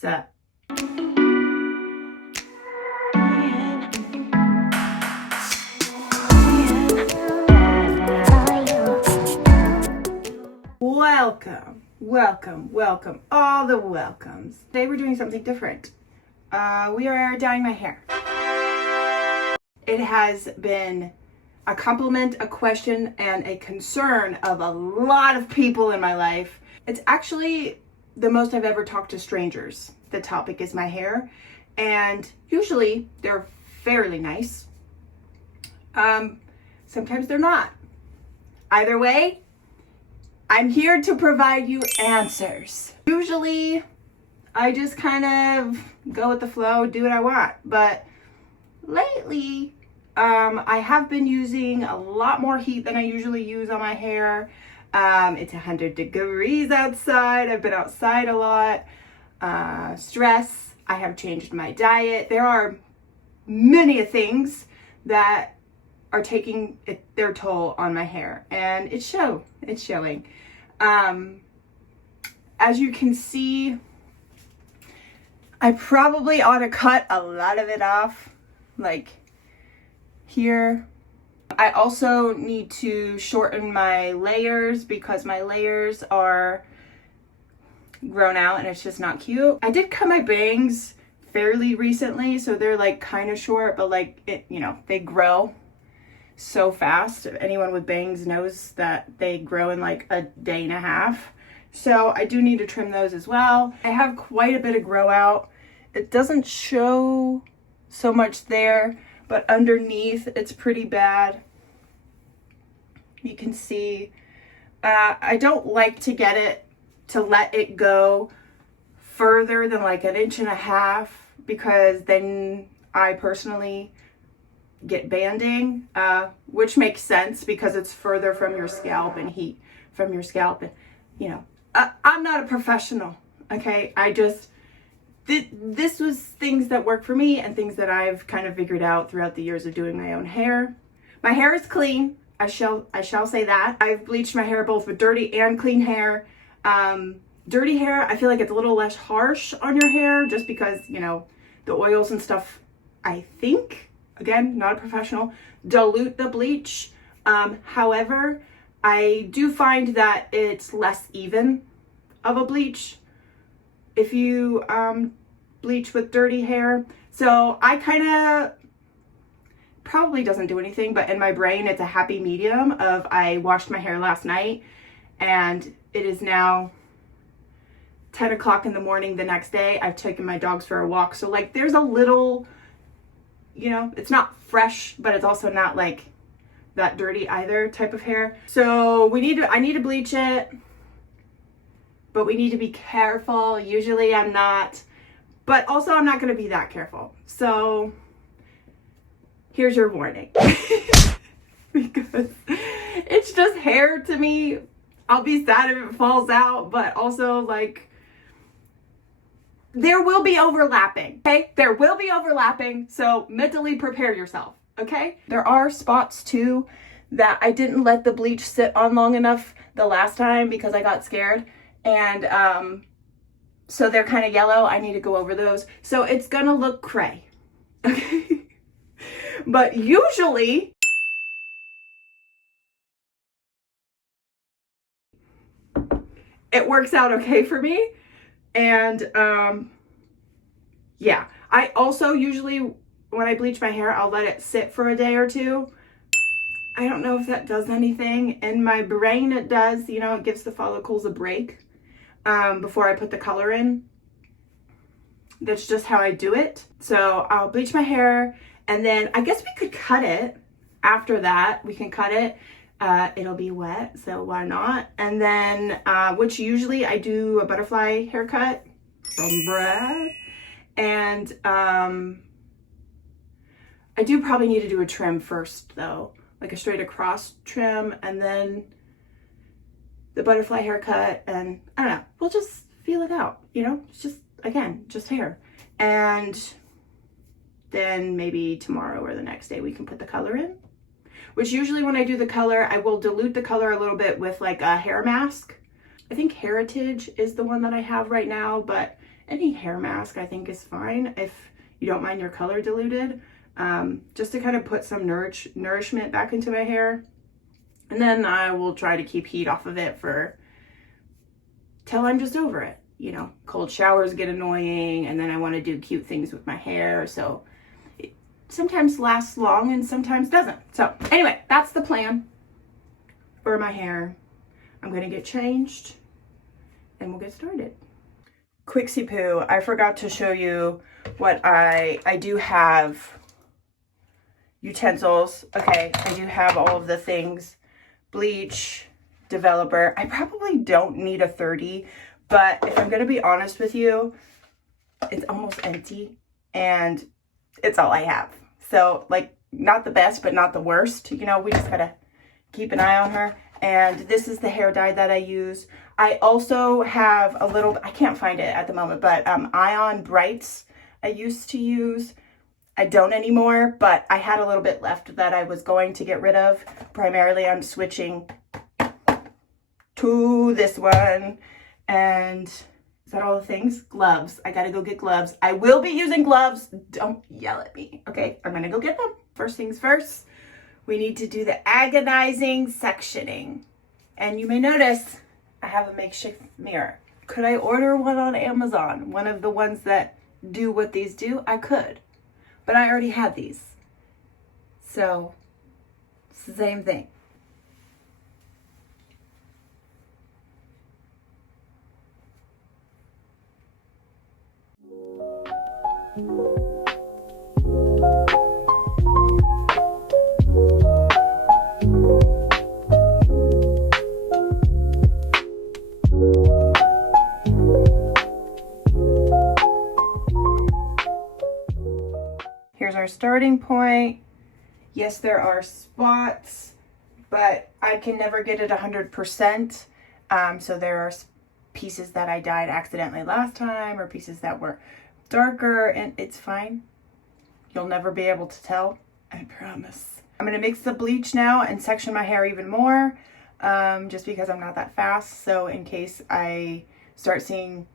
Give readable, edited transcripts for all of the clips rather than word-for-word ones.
Sup? Welcome, all the welcomes. Today we're doing something different. We are dyeing my hair. It has been a compliment, a question, and a concern of a lot of people in my life. It's actually the most I've ever talked to strangers. The topic is my hair, and usually they're fairly nice. Sometimes they're not. Either way, I'm here to provide you answers. Usually, I just kind of go with the flow, do what I want. But lately, I have been using a lot more heat than I usually use on my hair. It's 100 degrees outside. I've been outside a lot. Stress. I have changed my diet. There are many things that are taking their toll on my hair, and it's showing. As you can see, I probably ought to cut a lot of it off, like here. I also need to shorten my layers because my layers are grown out and it's just not cute. I did cut my bangs fairly recently, so they're like kind of short, but like they grow so fast. Anyone with bangs knows that they grow in like a day and a half. So I do need to trim those as well. I have quite a bit of grow out. It doesn't show so much there, but underneath it's pretty bad. You can see, I don't like to let it go further than like 1.5 inches because then I personally get banding, which makes sense because it's further from your scalp and heat from your scalp. And I'm not a professional, okay? This was things that work for me and things that I've kind of figured out throughout the years of doing my own hair. My hair is clean. I shall say that. I've bleached my hair both with dirty and clean hair. Dirty hair, I feel like it's a little less harsh on your hair just because, the oils and stuff, I think, again, not a professional, dilute the bleach. However, I do find that it's less even of a bleach if you bleach with dirty hair. So I kind of, probably doesn't do anything, but in my brain it's a happy medium of I washed my hair last night and it is now 10 o'clock in the morning the next day. I've taken my dogs for a walk. So like there's a little, it's not fresh, but it's also not like that dirty either type of hair. So I need to bleach it, but we need to be careful. Usually I'm not, but also I'm not going to be that careful. So here's your warning. Because it's just hair to me. I'll be sad if it falls out, but also like there will be overlapping, okay? There will be overlapping, so mentally prepare yourself, okay? There are spots too that I didn't let the bleach sit on long enough the last time because I got scared, and so they're kind of yellow. I need to go over those. So it's gonna look cray, okay? But usually it works out okay for me. And yeah, I also usually when I bleach my hair, I'll let it sit for a day or two. I don't know if that does anything. In my brain it does, it gives the follicles a break before I put the color in. That's just how I do it. So I'll bleach my hair, and then I guess we could cut it after that. We can cut it. It'll be wet, so why not? And then, which usually I do a butterfly haircut from Brad. And I do probably need to do a trim first though, like a straight across trim, and then the butterfly haircut. And I don't know, we'll just feel it out, it's just, again, just hair. And then maybe tomorrow or the next day we can put the color in. Which usually when I do the color, I will dilute the color a little bit with like a hair mask. I think Heritage is the one that I have right now, but any hair mask I think is fine if you don't mind your color diluted, just to kind of put some nourishment back into my hair. And then I will try to keep heat off of it till I'm just over it. You know, cold showers get annoying, and then I want to do cute things with my hair, so it sometimes lasts long and sometimes doesn't. So anyway, that's the plan for my hair. I'm gonna get changed and we'll get started. Quixie poo, I forgot to show you what I do have utensils. Okay, I do have all of the things. Bleach, developer. I probably don't need a 30, but if I'm gonna be honest with you, it's almost empty and it's all I have. So like, not the best, but not the worst. You know, we just gotta keep an eye on her. And this is the hair dye that I use. I also have a little, I can't find it at the moment, but Ion Brights I used to use. I don't anymore, but I had a little bit left that I was going to get rid of. Primarily, I'm switching to this one. And is that all the things? Gloves. I gotta go get gloves. I will be using gloves. Don't yell at me, okay? I'm gonna go get them. First things first, we need to do the agonizing sectioning. And you may notice I have a makeshift mirror. Could I order one on Amazon? One of the ones that do what these do? I could. But I already have these. So, it's the same thing. Here's our starting point. Yes, there are spots, but I can never get it 100%. So there are pieces that I dyed accidentally last time or pieces that were darker, and it's fine. You'll never be able to tell, I promise. I'm gonna mix the bleach now and section my hair even more, just because I'm not that fast. So in case I start seeing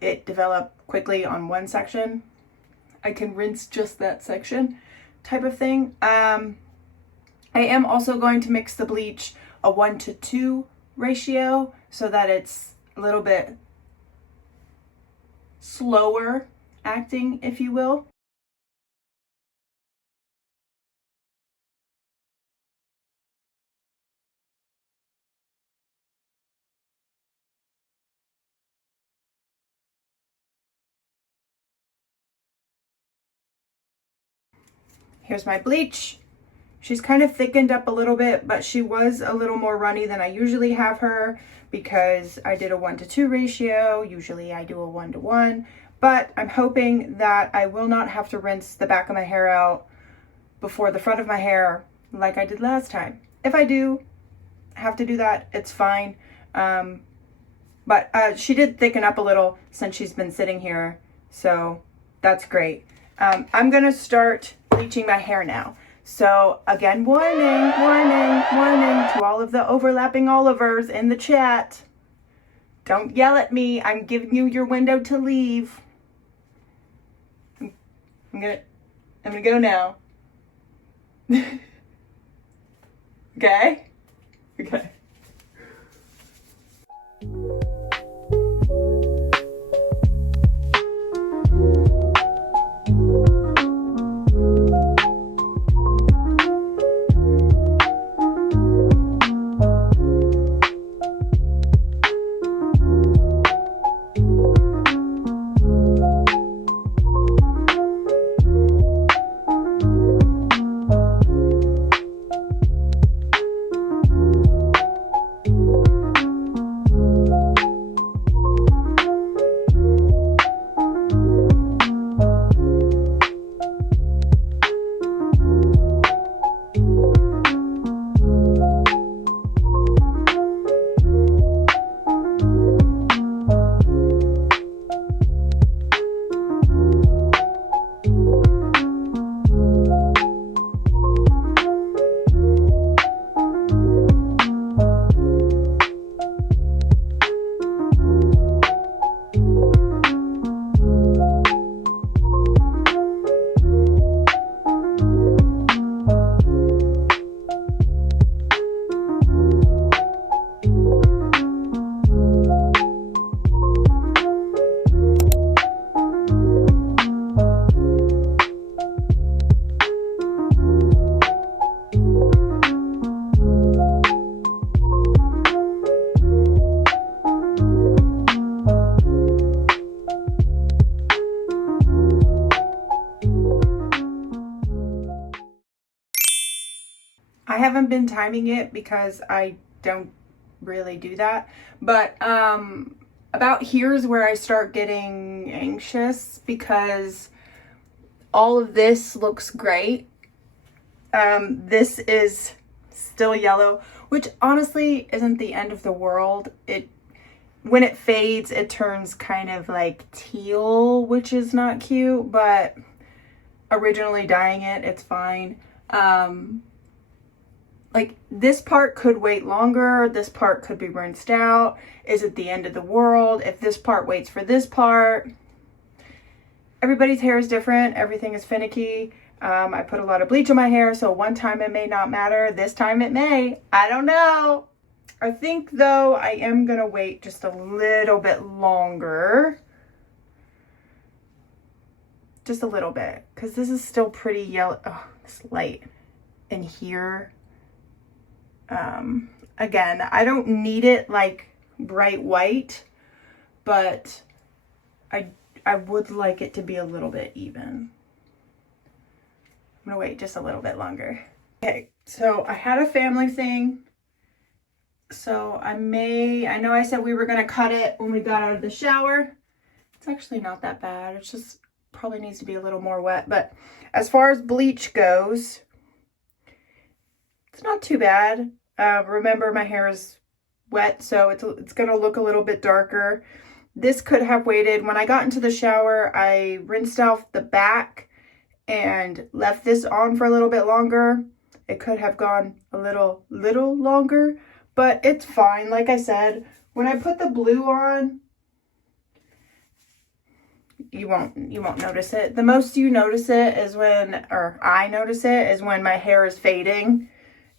it develop quickly on one section, I can rinse just that section type of thing. I am also going to mix the bleach a 1:2 ratio so that it's a little bit slower acting, if you will. Here's my bleach. She's kind of thickened up a little bit, but she was a little more runny than I usually have her because I did a 1:2 ratio. Usually I do a 1:1, but I'm hoping that I will not have to rinse the back of my hair out before the front of my hair like I did last time. If I do have to do that, it's fine. But she did thicken up a little since she's been sitting here, so that's great. I'm gonna start bleaching my hair now. So again, warning to all of the overlapping Olivers in the chat. Don't yell at me. I'm giving you your window to leave. I'm gonna go now. Okay? Okay. haven't been timing it because I don't really do that. But about here is where I start getting anxious because all of this looks great. This is still yellow, which honestly isn't the end of the world. When it fades, it turns kind of like teal, which is not cute, but originally dyeing it, it's fine. Like this part could wait longer. This part could be rinsed out. Is it the end of the world if this part waits for this part? Everybody's hair is different. Everything is finicky. I put a lot of bleach in my hair, so one time it may not matter. This time it may. I don't know. I think though I am gonna wait just a little bit longer. Just a little bit, because this is still pretty yellow. Oh, this light in here. Again, I don't need it like bright white, but I would like it to be a little bit even. I'm gonna wait just a little bit longer. Okay, so I had a family thing. So I know I said we were gonna cut it when we got out of the shower. It's actually not that bad. It's just probably needs to be a little more wet. But as far as bleach goes, it's not too bad. Remember, my hair is wet, so it's gonna look a little bit darker. This could have waited. When I got into the shower, I rinsed off the back and left this on for a little bit longer. It could have gone a little longer, but it's fine. Like I said, when I put the blue on, you won't notice it. The most you notice it is when, or I notice it, is when my hair is fading.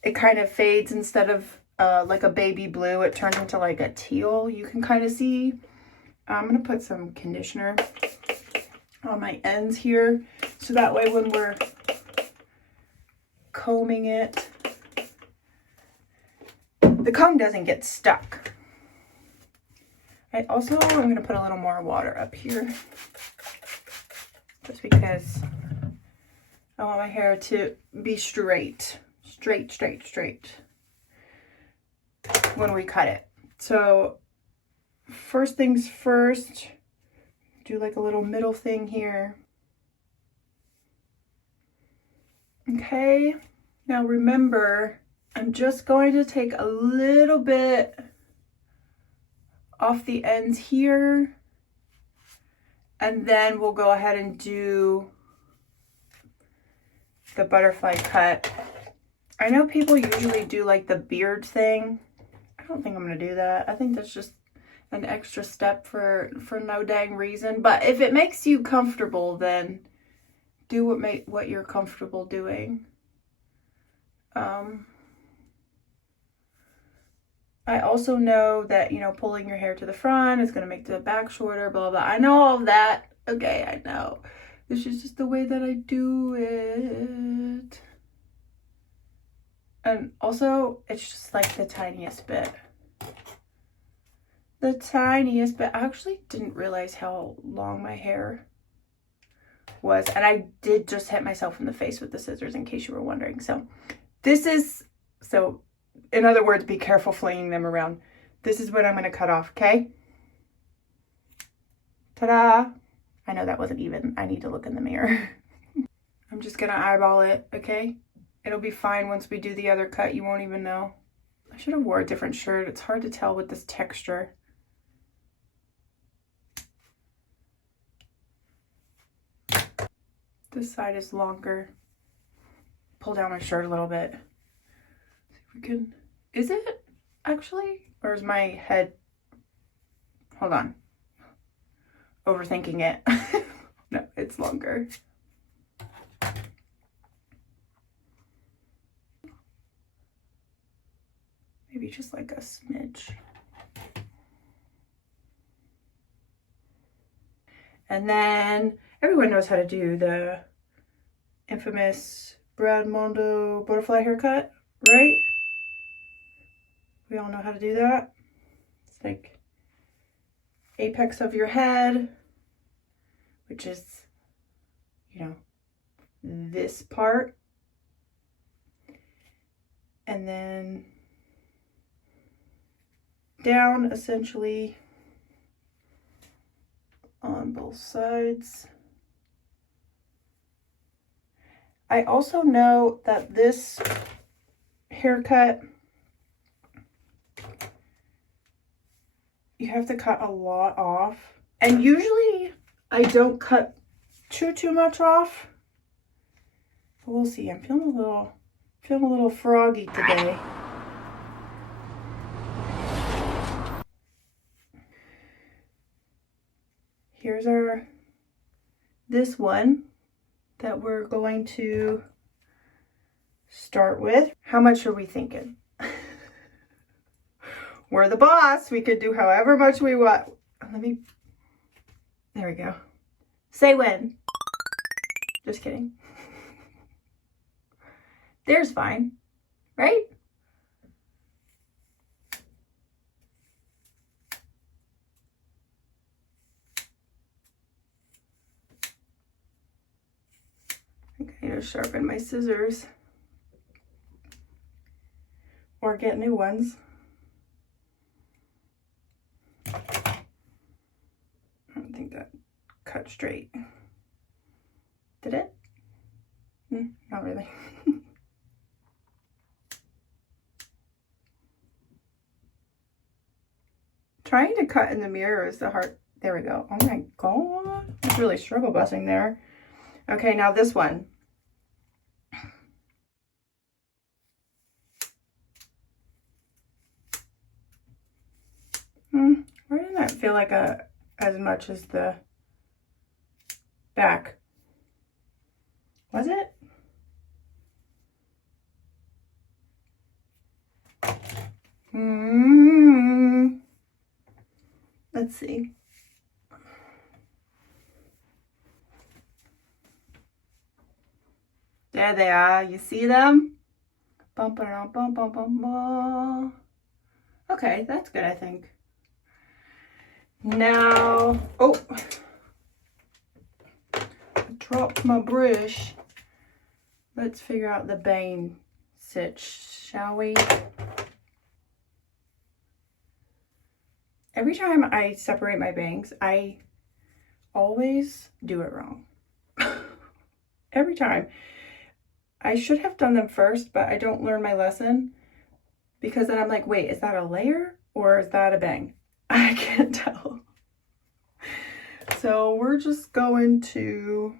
It kind of fades instead of like a baby blue. It turns into like a teal. You can kind of see. I'm going to put some conditioner on my ends here, so that way when we're combing it, the comb doesn't get stuck. I'm going to put a little more water up here, just because I want my hair to be straight when we cut it. So first things first, do like a little middle thing here. Okay, now remember, I'm just going to take a little bit off the ends here, and then we'll go ahead and do the butterfly cut. I know people usually do like the beard thing. I don't think I'm gonna do that. I think that's just an extra step for no dang reason. But if it makes you comfortable, then do what you're comfortable doing. I also know that, you know, pulling your hair to the front is going to make the back shorter, blah, blah. I know all of that. Okay, I know. This is just the way that I do it. And also, it's just like the tiniest bit. The tiniest bit. I actually didn't realize how long my hair was. And I did just hit myself in the face with the scissors, in case you were wondering. So in other words, be careful flinging them around. This is what I'm going to cut off, okay? Ta-da! I know that wasn't even. I need to look in the mirror. I'm just going to eyeball it, okay? It'll be fine once we do the other cut. You won't even know. I should have wore a different shirt. It's hard to tell with this texture. This side is longer. Pull down my shirt a little bit. See if we can. Is it actually? Or is my head? Hold on. Overthinking it. No, it's longer. Maybe just like a smidge. And then everyone knows how to do the infamous Brad Mondo butterfly haircut, right? We all know how to do that. It's like apex of your head, which is, you know, this part. and then down essentially on both sides. I also know that this haircut, you have to cut a lot off. And usually I don't cut too much off. But we'll see. I'm feeling a little froggy today. Here's this one that we're going to start with. How much are we thinking? We're the boss. We could do however much we want. There we go. Say when. Just kidding. There's fine, right? I think I need to sharpen my scissors or get new ones. I don't think that cut straight. Did it? Not really. Trying to cut in the mirror is the hard. There we go. Oh my god. It's really struggle busting there. Okay, now this one. Why didn't that feel like as much as the back? Was it? Let's see. There they are. You see them? Bum, ba, bum, bum, bum, bum. Okay, that's good, I think. Now, oh, I dropped my brush. Let's figure out the bang stitch, shall we? Every time I separate my bangs, I always do it wrong. Every time. I should have done them first, but I don't learn my lesson because then I'm like, wait, is that a layer or is that a bang? I can't tell. So we're just going to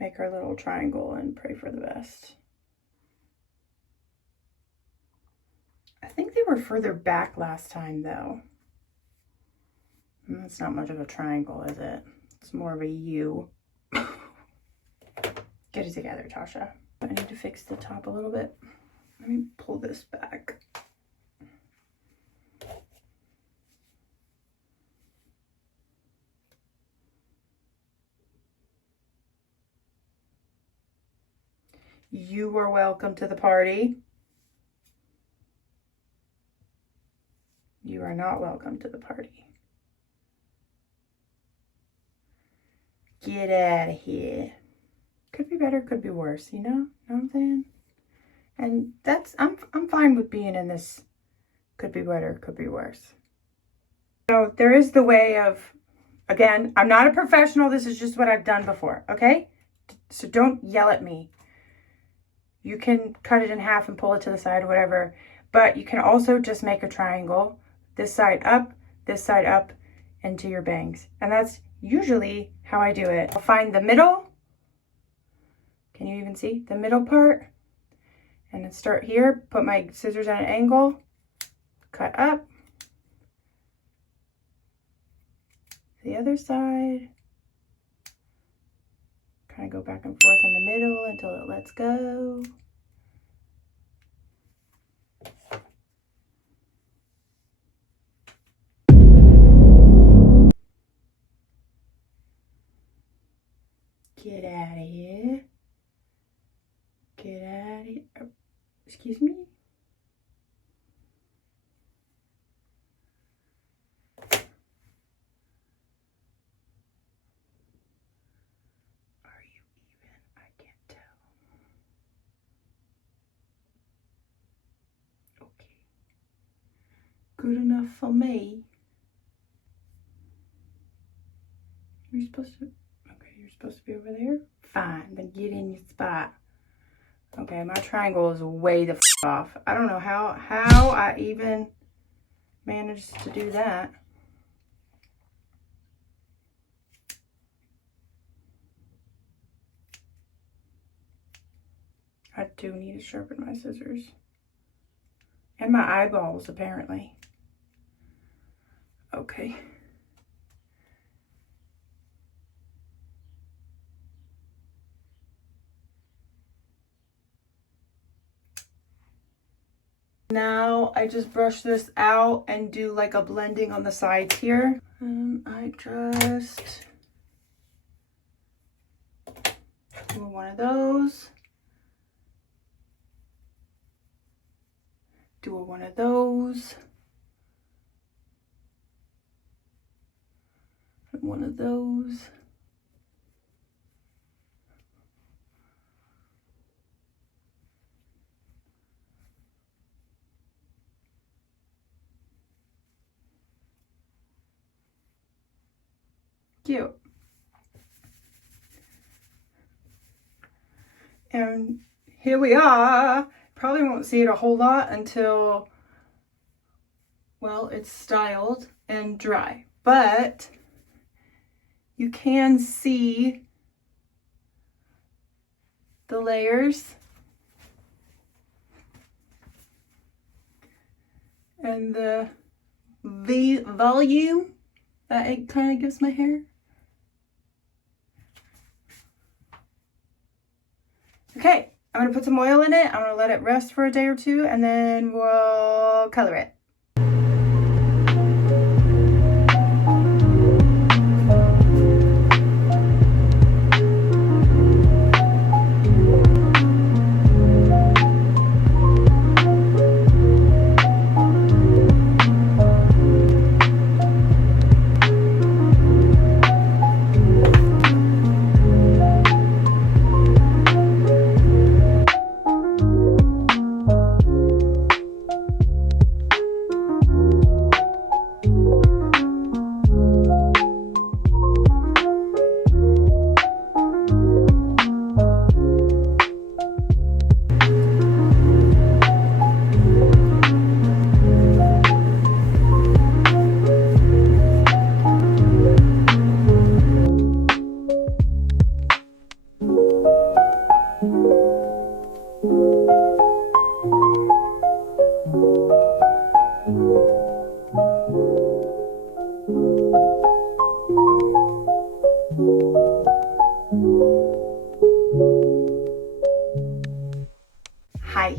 make our little triangle and pray for the best. I think they were further back last time though. That's not much of a triangle, is it? It's more of a U. Get it together, Tasha. I need to fix the top a little bit. Let me pull this back. You are welcome to the party. You are not welcome to the party. Get out of here. Could be better, could be worse, you know what I'm saying? And that's, I'm fine with being in this could be better, could be worse. So there is the way of, again, I'm not a professional, this is just what I've done before, okay? So don't yell at me. You can cut it in half and pull it to the side, whatever, but you can also just make a triangle, this side up, into your bangs. And that's usually how I do it. I'll find the middle. Can you even see the middle part? And then start here, put my scissors at an angle, cut up. The other side. Kind of go back and forth in the middle until it lets go. Get out of here. Get out of here. Oh, excuse me? Are you even? I can't tell. good enough for me. You're supposed to, okay, you're supposed to be over there? Fine, then get in your spot. Okay, my triangle is way the off. I don't know how I even managed to do that. I do need to sharpen my scissors. And my eyeballs, apparently. Okay. Now I just brush this out and do like a blending on the sides here. I just do one of those. Do one of those. And one of those. Cute. And here we are. Probably won't see it a whole lot until, well, it's styled and dry. But you can see the layers and the volume that it kind of gives my hair. Okay, I'm gonna put some oil in it. I'm gonna let it rest for a day or two, and then we'll color it. Hi,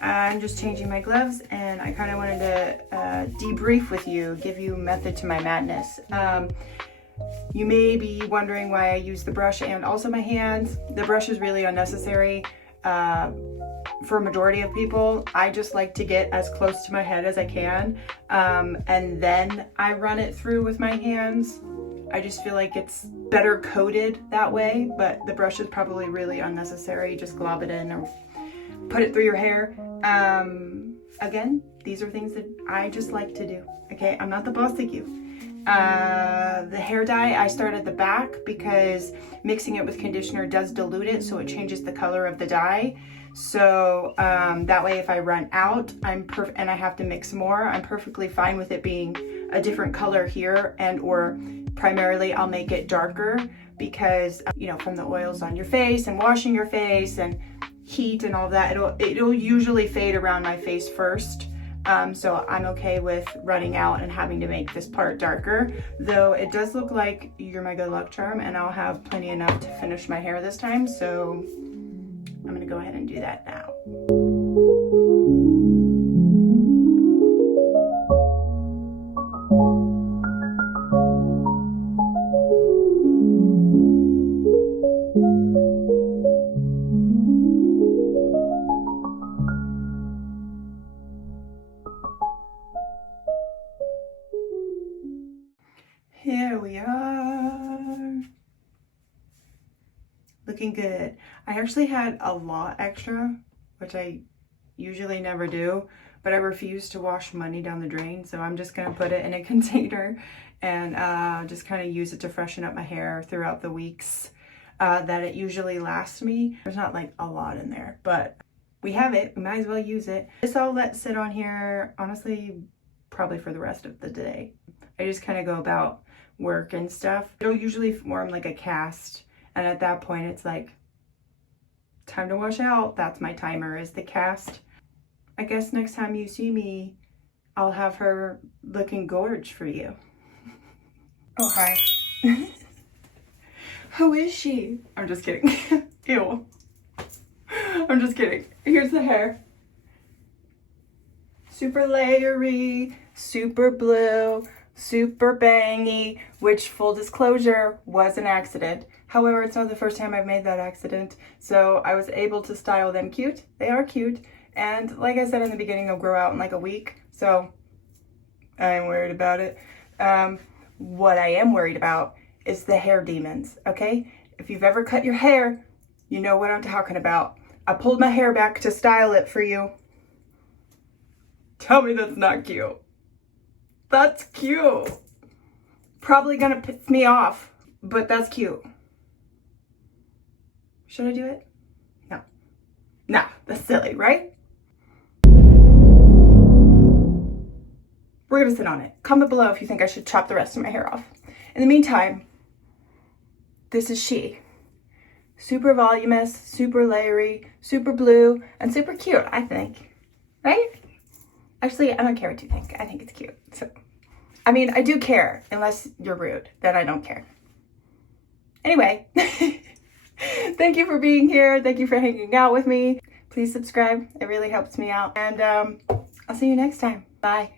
I'm just changing my gloves, and I kind of wanted to debrief with you, give you method to my madness. You may be wondering why I use the brush and also my hands. The brush is really unnecessary for a majority of people. I just like to get as close to my head as I can, and then I run it through with my hands. I just feel like it's better coated that way, but the brush is probably really unnecessary. Just glob it in or put it through your hair. Again, these are things that I just like to do. Okay, I'm not the boss like you. The hair dye, I start at the back because mixing it with conditioner does dilute it, so it changes the color of the dye. So that way if I run out and I have to mix more, I'm perfectly fine with it being a different color here, and or primarily I'll make it darker because you know, from the oils on your face and washing your face and heat and all that, it'll usually fade around my face first. So I'm okay with running out and having to make this part darker, though it does look like you're my good luck charm, and I'll have plenty enough to finish my hair this time, so I'm gonna go ahead and do that now. Here we are. Looking good. I actually had a lot extra, which I usually never do, but I refuse to wash money down the drain. So I'm just gonna put it in a container and just kind of use it to freshen up my hair throughout the weeks that it usually lasts me. There's not like a lot in there, but we have it. We might as well use it. This I'll let sit on here, honestly, probably for the rest of the day. I just kind of go about work and stuff. It'll usually form like a cast, and at that point it's like time to wash out. That's my timer, is the cast. I guess next time you see me, I'll have her looking gorge for you. Oh, hi. Who is she? I'm just kidding. Ew. I'm just kidding. Here's the hair. Super layery, super blue, super bangy, which, full disclosure, was an accident. However, it's not the first time I've made that accident, so I was able to style them cute. They are cute, and like I said in the beginning, they'll grow out in like a week, so I ain't worried about it. What I am worried about is the hair demons, okay? If you've ever cut your hair, you know what I'm talking about. I pulled my hair back to style it for you. Tell me that's not cute. That's cute. Probably gonna piss me off, but that's cute. Should I do it? No. No, that's silly, right? We're gonna sit on it. Comment below if you think I should chop the rest of my hair off. In the meantime, this is she. Super voluminous, super layery, super blue, and super cute, I think. Right? Actually, I don't care what you think. I think it's cute. So, I mean, I do care, unless you're rude. Then I don't care. Anyway, thank you for being here. Thank you for hanging out with me. Please subscribe. It really helps me out. And I'll see you next time. Bye.